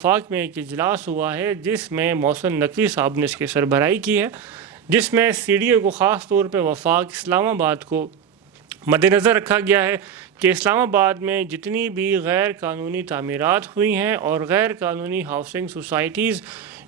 وفاق میں ایک اجلاس ہوا ہے جس میں محسن نقوی صاحب نے اس کی سربراہی کی ہے، جس میں سی ڈی اے کو خاص طور پہ وفاق اسلام آباد کو مد نظر رکھا گیا ہے کہ اسلام آباد میں جتنی بھی غیر قانونی تعمیرات ہوئی ہیں اور غیر قانونی ہاؤسنگ سوسائٹیز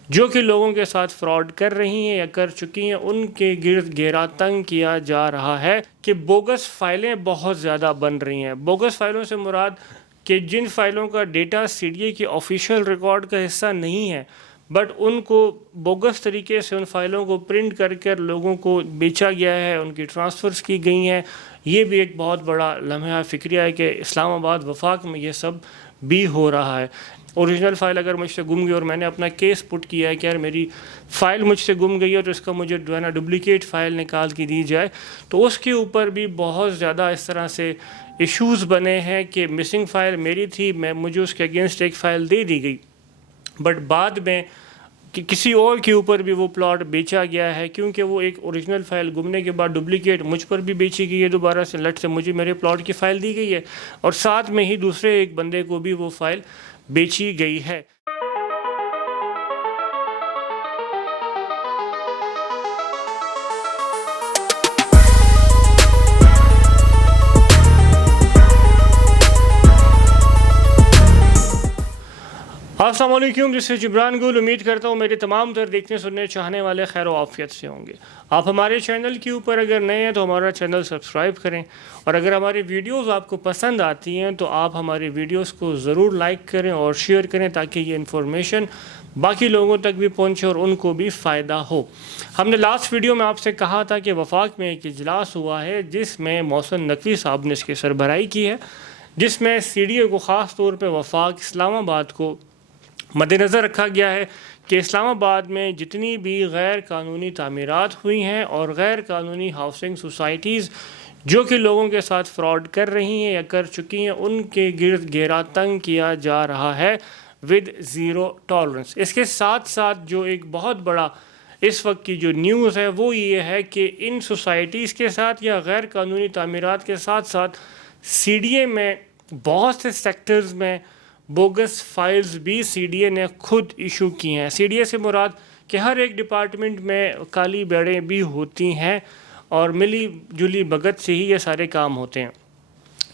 جو کہ لوگوں کے ساتھ فراڈ کر رہی ہیں یا کر چکی ہیں، ان کے گرد گھیرا تنگ کیا جا رہا ہے کہ بوگس فائلیں بہت زیادہ بن رہی ہیں۔ بوگس فائلوں سے مراد کہ جن فائلوں کا ڈیٹا سی ڈی اے کی آفیشیل ریکارڈ کا حصہ نہیں ہے، بٹ ان کو بوگس طریقے سے ان فائلوں کو پرنٹ کر کر لوگوں کو بیچا گیا ہے، ان کی ٹرانسفرز کی گئی ہیں۔ یہ بھی ایک بہت بڑا لمحہ فکریہ ہے کہ اسلام آباد وفاق میں یہ سب بھی ہو رہا ہے۔ اوریجنل فائل اگر مجھ سے گم گئی اور میں نے اپنا کیس پٹ کیا ہے کہ یار میری فائل مجھ سے گم گئی ہے تو اس کا مجھے ڈپلیکیٹ فائل نکال کے دی جائے، تو اس کے اوپر بھی بہت زیادہ اس طرح سے ایشوز بنے ہیں کہ مسنگ فائل میری تھی، مجھے اس کے اگینسٹ ایک فائل دے دی گئی، بٹ بعد میں کسی اور کے اوپر بھی وہ پلاٹ بیچا گیا ہے، کیونکہ وہ ایک اوریجنل فائل گمنے کے بعد ڈپلیکیٹ مجھ پر بھی بیچی گئی ہے دوبارہ سے، لٹ سے مجھے میرے پلاٹ کی فائل دی گئی ہے اور ساتھ میں ہی دوسرے ایک بندے کو بھی وہ فائل بیچی گئی ہے۔ السلام علیکم، جس سے جبران گل، امید کرتا ہوں میرے تمام تر دیکھنے سننے چاہنے والے خیر و عافیت سے ہوں گے۔ آپ ہمارے چینل کے اوپر اگر نئے ہیں تو ہمارا چینل سبسکرائب کریں، اور اگر ہماری ویڈیوز آپ کو پسند آتی ہیں تو آپ ہماری ویڈیوز کو ضرور لائک کریں اور شیئر کریں تاکہ یہ انفارمیشن باقی لوگوں تک بھی پہنچے اور ان کو بھی فائدہ ہو۔ ہم نے لاسٹ ویڈیو میں آپ سے کہا تھا کہ وفاق میں ایک اجلاس ہوا ہے جس میں محسن نقوی صاحب نے اس کی سربراہی کی ہے، جس میں سی ڈی اے کو خاص طور پہ وفاق اسلام آباد کو مد نظر رکھا گیا ہے کہ اسلام آباد میں جتنی بھی غیر قانونی تعمیرات ہوئی ہیں اور غیر قانونی ہاؤسنگ سوسائٹیز جو کہ لوگوں کے ساتھ فراڈ کر رہی ہیں یا کر چکی ہیں، ان کے گرد گھیرا تنگ کیا جا رہا ہے ود زیرو ٹالرنس۔ اس کے ساتھ ساتھ جو ایک بہت بڑا اس وقت کی جو نیوز ہے وہ یہ ہے کہ ان سوسائٹیز کے ساتھ یا غیر قانونی تعمیرات کے ساتھ ساتھ سی ڈی اے میں بہت سے سیکٹرز میں بوگس فائلز بھی سی ڈی اے نے خود ایشو کی ہیں۔ سی ڈی اے سے مراد کہ ہر ایک ڈپارٹمنٹ میں کالی بیڑیں بھی ہوتی ہیں اور ملی جلی بھگت سے ہی یہ سارے کام ہوتے ہیں۔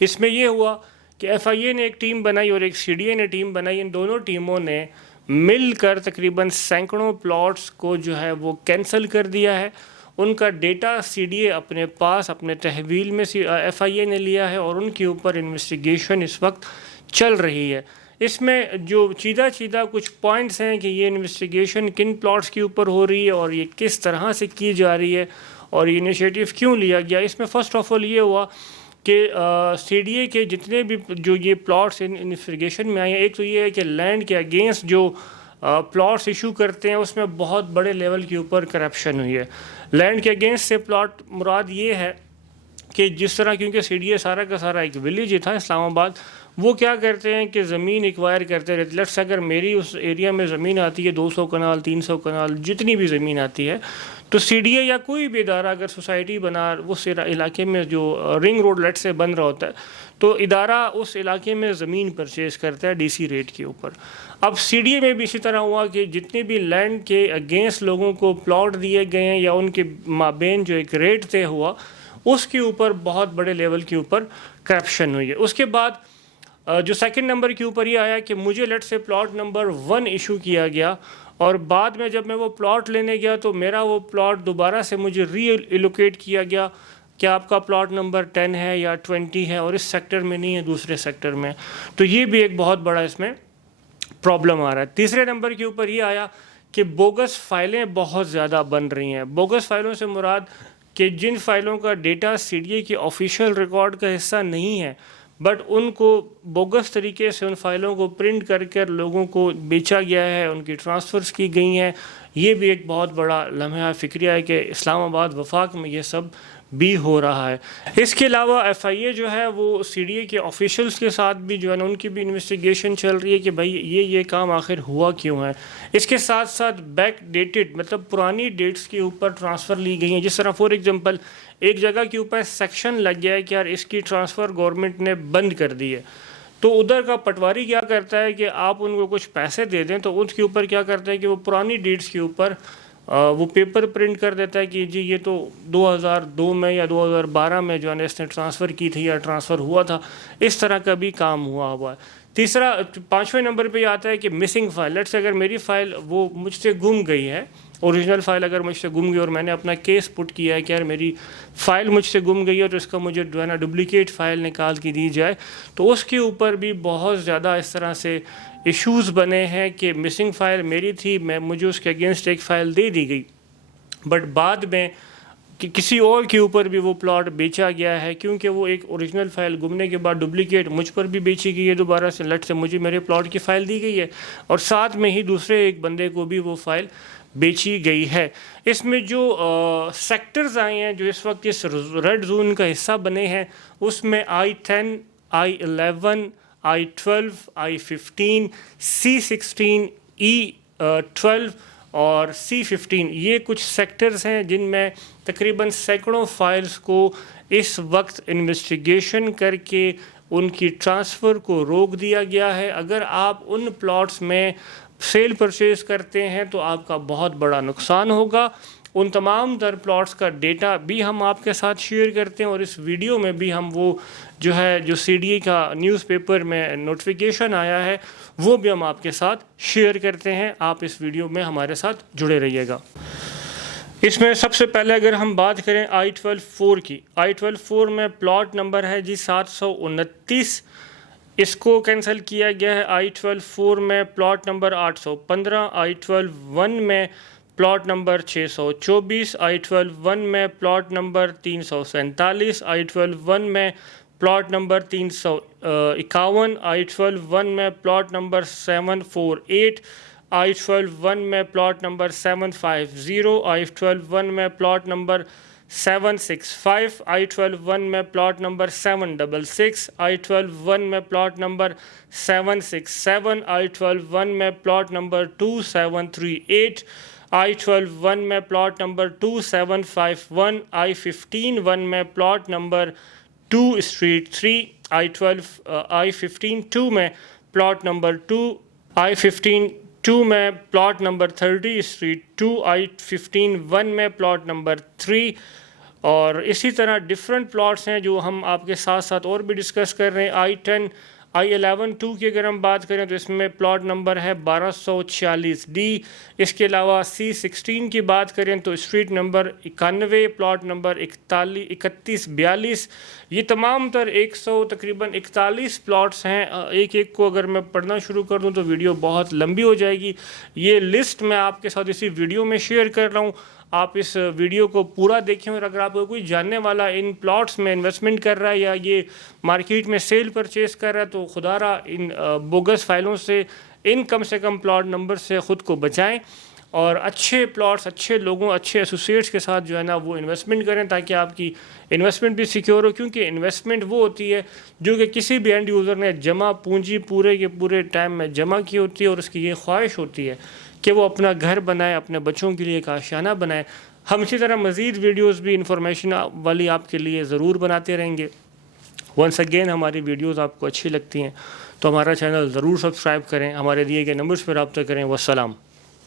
اس میں یہ ہوا کہ ایف آئی اے نے ایک ٹیم بنائی اور ایک سی ڈی اے نے ٹیم بنائی، ان دونوں ٹیموں نے مل کر تقریباً سینکڑوں پلاٹس کو جو ہے وہ کینسل کر دیا ہے۔ ان کا ڈیٹا سی ڈی اے اپنے پاس اپنے تحویل میں ایف آئی اے نے لیا ہے اور ان کے اوپر انویسٹیگیشن اس وقت چل رہی ہے۔ اس میں جو چیدہ کچھ پوائنٹس ہیں کہ یہ انویسٹیگیشن کن پلاٹس کے اوپر ہو رہی ہے اور یہ کس طرح سے کی جا رہی ہے اور یہ انیشیٹو کیوں لیا گیا۔ اس میں فرسٹ آف آل یہ ہوا کہ سی ڈی اے کے جتنے بھی جو یہ پلاٹس انویسٹیگیشن میں آئے ہیں، ایک تو یہ ہے کہ لینڈ کے اگینسٹ جو پلاٹس ایشو کرتے ہیں اس میں بہت بڑے لیول کے اوپر کرپشن ہوئی ہے۔ لینڈ کے اگینسٹ سے پلاٹ مراد یہ ہے کہ جس طرح، کیونکہ سی ڈی اے سارا کا سارا ایک ولیج ہی تھا اسلام آباد، وہ کیا کرتے ہیں کہ زمین ایکوائر کرتے رہتے۔ لیٹس اگر میری اس ایریا میں زمین آتی ہے 200 کنال 300 کنال جتنی بھی زمین آتی ہے، تو سی ڈی اے یا کوئی بھی ادارہ اگر سوسائٹی بنا اس علاقے میں جو رنگ روڈ لیٹ سے بن رہا ہوتا ہے تو ادارہ اس علاقے میں زمین پرچیز کرتا ہے ڈی سی ریٹ کے اوپر۔ اب سی ڈی اے میں بھی اسی طرح ہوا کہ جتنے بھی لینڈ کے اگینسٹ لوگوں کو پلاٹ دیے گئے ہیں یا ان کے مابین جو ایک ریٹ طے ہوا، اس کے اوپر بہت بڑے لیول کے اوپر کرپشن ہوئی ہے۔ اس کے بعد جو سیکنڈ نمبر کے اوپر یہ آیا کہ مجھے لیٹ سے پلاٹ نمبر 1 ایشو کیا گیا اور بعد میں جب میں وہ پلاٹ لینے گیا تو میرا وہ پلاٹ دوبارہ سے مجھے ری ایلوکیٹ کیا گیا کہ آپ کا پلاٹ نمبر 10 ہے یا 20 ہے اور اس سیکٹر میں نہیں ہے، دوسرے سیکٹر میں۔ تو یہ بھی ایک بہت بڑا اس میں پرابلم آ رہا ہے۔ تیسرے نمبر کے اوپر یہ آیا کہ بوگس فائلیں بہت زیادہ بن رہی ہیں۔ بوگس فائلوں سے مراد کہ جن فائلوں کا ڈیٹا سی ڈی اے کی آفیشیل ریکارڈ کا حصہ نہیں ہے، بٹ ان کو بوگس طریقے سے ان فائلوں کو پرنٹ کر کر لوگوں کو بیچا گیا ہے، ان کی ٹرانسفرز کی گئی ہیں۔ یہ بھی ایک بہت بڑا لمحہ فکریہ ہے کہ اسلام آباد وفاق میں یہ سب بھی ہو رہا ہے۔ اس کے علاوہ ایف آئی اے جو ہے وہ سی ڈی اے کے آفیشلز کے ساتھ بھی جو ہے نا ان کی بھی انویسٹیگیشن چل رہی ہے کہ بھائی یہ کام آخر ہوا کیوں ہے۔ اس کے ساتھ ساتھ بیک ڈیٹڈ مطلب پرانی ڈیٹس کے اوپر ٹرانسفر لی گئی ہیں، جس طرح فار ایگزامپل ایک جگہ کے اوپر سیکشن لگ گیا ہے کہ یار اس کی ٹرانسفر گورنمنٹ نے بند کر دی ہے، تو ادھر کا پٹواری کیا کرتا ہے کہ آپ ان کو کچھ پیسے دے دیں تو اس کے اوپر کیا کرتا ہے کہ وہ پرانی ڈیٹس کے اوپر وہ پیپر پرنٹ کر دیتا ہے کہ جی یہ تو 2002 میں یا 2012 میں جو ہے اس نے ٹرانسفر کی تھی یا ٹرانسفر ہوا تھا. اس طرح کا بھی کام ہوا ہے. تیسرا 5ویں نمبر پہ یہ آتا ہے کہ مسنگ فائل. لیٹس اگر میری فائل وہ مجھ سے گم گئی ہے, اوریجنل فائل اگر مجھ سے گم گئی اور میں نے اپنا کیس پٹ کیا ہے کہ یار میری فائل مجھ سے گم گئی ہے تو اس کا مجھے جو ہے نا ڈپلیکیٹ فائل نکال کے دی جائے, تو اس کے اوپر بھی بہت زیادہ اس طرح سے ایشوز بنے ہیں کہ مسنگ فائل میری تھی, مجھے اس کے اگینسٹ ایک فائل دے دی گئی, بٹ بعد میں کسی اور کے اوپر بھی وہ پلاٹ بیچا گیا ہے کیونکہ وہ ایک اوریجنل فائل گمنے کے بعد ڈپلیکیٹ مجھ پر بھی بیچی گئی ہے دوبارہ سے. لٹ سے مجھے میرے پلاٹ کی فائل دی گئی ہے اور ساتھ میں ہی دوسرے ایک بندے کو بھی وہ فائل بیچی گئی ہے. اس میں جو سیکٹرز آئے ہیں جو اس وقت اس ریڈ زون کا حصہ بنے ہیں, اس میں I-10, I-11, I-12, I-15, C-16, E-12 اور C-15 یہ کچھ سیکٹرز ہیں جن میں تقریباً سینکڑوں فائلز کو اس وقت انویسٹیگیشن کر کے ان کی ٹرانسفر کو روک دیا گیا ہے. اگر آپ ان پلاٹس میں سیل پرچیز کرتے ہیں تو آپ کا بہت بڑا نقصان ہوگا. ان تمام تر پلاٹس کا ڈیٹا بھی ہم آپ کے ساتھ شیئر کرتے ہیں اور اس ویڈیو میں بھی ہم وہ جو CDA کا نیوز پیپر میں نوٹیفیکیشن آیا ہے وہ بھی ہم آپ کے ساتھ شیئر کرتے ہیں. آپ اس ویڈیو میں ہمارے ساتھ جڑے رہیے گا. اس میں سب سے پہلے اگر ہم بات کریں I-12-4 کی, I-12-4 میں پلاٹ نمبر ہے 729. اس کو کینسل کیا گیا ہے. I-12-4 میں پلاٹ نمبر 815. I-12-1 میں پلاٹ نمبر 624. I-12-1 میں پلاٹ نمبر 347. I-12-1 میں پلاٹ نمبر 351. I-12-1 میں پلاٹ نمبر 748. I-12-1 میں پلاٹ نمبر 750. I-12-1 میں پلاٹ نمبر 765. I-12-1 میں پلاٹ نمبر 766. I-12-1 میں پلاٹ نمبر 767. I-12-1 میں پلاٹ نمبر 2738. I-12-1 میں پلاٹ نمبر 2751. I-15-1 میں پلاٹ نمبر 2/3. I-15-2 میں پلاٹ نمبر 2. I-15-2 میں پلاٹ نمبر 30/2. I-15-1 میں پلاٹ نمبر 3. اور اسی طرح ڈفرینٹ پلاٹس ہیں جو ہم آپ کے ساتھ ساتھ اور بھی ڈسکس کر رہے ہیں. I-10 I-11-2 کی اگر ہم بات کریں تو اس میں پلاٹ نمبر ہے 1246D. اس کے علاوہ C-16 کی بات کریں تو اسٹریٹ نمبر 91, پلاٹ نمبر 3142. یہ تمام تر تقریباً 41 پلاٹس ہیں. ایک کو اگر میں پڑھنا شروع کر دوں تو ویڈیو بہت لمبی ہو جائے گی. یہ لسٹ میں آپ کے ساتھ اسی ویڈیو میں شیئر کر رہا ہوں. آپ اس ویڈیو کو پورا دیکھیں اور اگر آپ کو کوئی جاننے والا ان پلاٹس میں انویسٹمنٹ کر رہا ہے یا یہ مارکیٹ میں سیل پرچیز کر رہا ہے تو خدا را ان بوگس فائلوں سے کم سے کم پلاٹ نمبر سے خود کو بچائیں اور اچھے پلاٹس, اچھے لوگوں, اچھے ایسوسیٹس کے ساتھ جو ہے نا وہ انویسٹمنٹ کریں تاکہ آپ کی انویسٹمنٹ بھی سیکیور ہو. کیونکہ انویسٹمنٹ وہ ہوتی ہے جو کہ کسی بھی اینڈ یوزر نے جمع پونجی پورے کے پورے ٹائم میں جمع کی ہوتی ہے اور اس کی یہ خواہش ہوتی ہے کہ وہ اپنا گھر بنائے, اپنے بچوں کے لیے ایک آشیانہ بنائے. ہم اسی طرح مزید ویڈیوز بھی انفارمیشن والی آپ کے لیے ضرور بناتے رہیں گے. ونس اگین ہماری ویڈیوز آپ کو اچھی لگتی ہیں تو ہمارا چینل ضرور سبسکرائب کریں, ہمارے دیے گئے نمبرز پر رابطہ کریں. والسلام.